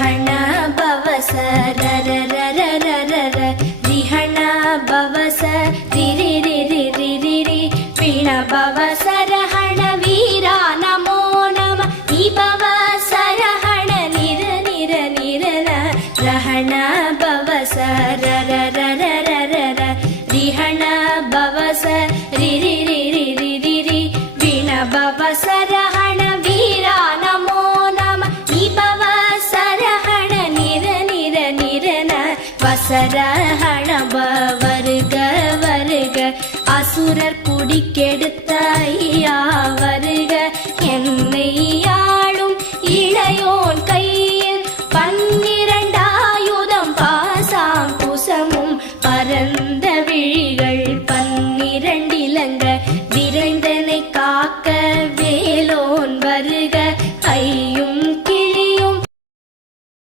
ரஹண பவச ரர ரர ரர ர ரிஹண பவச ரிரி ரிரி ரிரி ரி பிண பவச ரஹண வீரா நமோ நம நிபவச ரஹண நிர நிர நிரன ரஹண பவச ரர ரர ரர ர ரிஹண பவச ரிரி ரிரி ரிரி ரி பிண பவச ரஹண வீரா நமோ நம நிபவச ரஹண நிர நிர நிரன வசரஹண வருக வருக அசுரர் குடிக்கெடுத்த